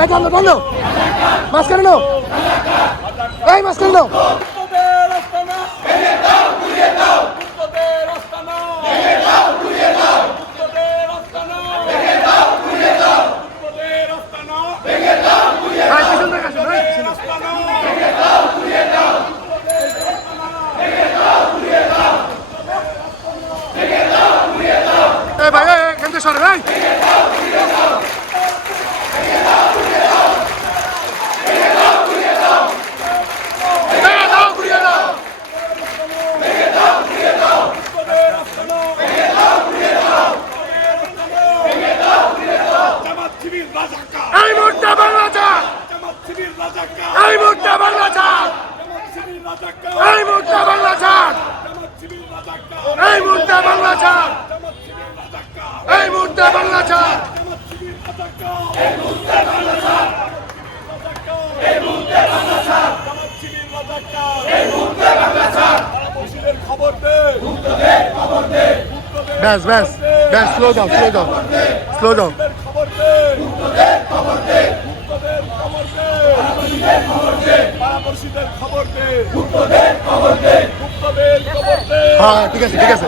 এই বন্ধ বন্ধ মাঝখানে নাও এই মাঝখানে নাও ভাই এখান থেকে সরে ভাই এই মুহূর্তে বাংলা ছাড় এই মুহূর্তে বাংলা ছাড় এই মুহূর্তে বাংলা ছাড় এই মুহূর্তে বাংলা ছাড় এই মুহূর্তে বাংলা ছাড় ব্যাস ব্যাস ব্যাস স্লো দাও স্লো দাও স্লো দাও হ্যাঁ ঠিক আছে ঠিক আছে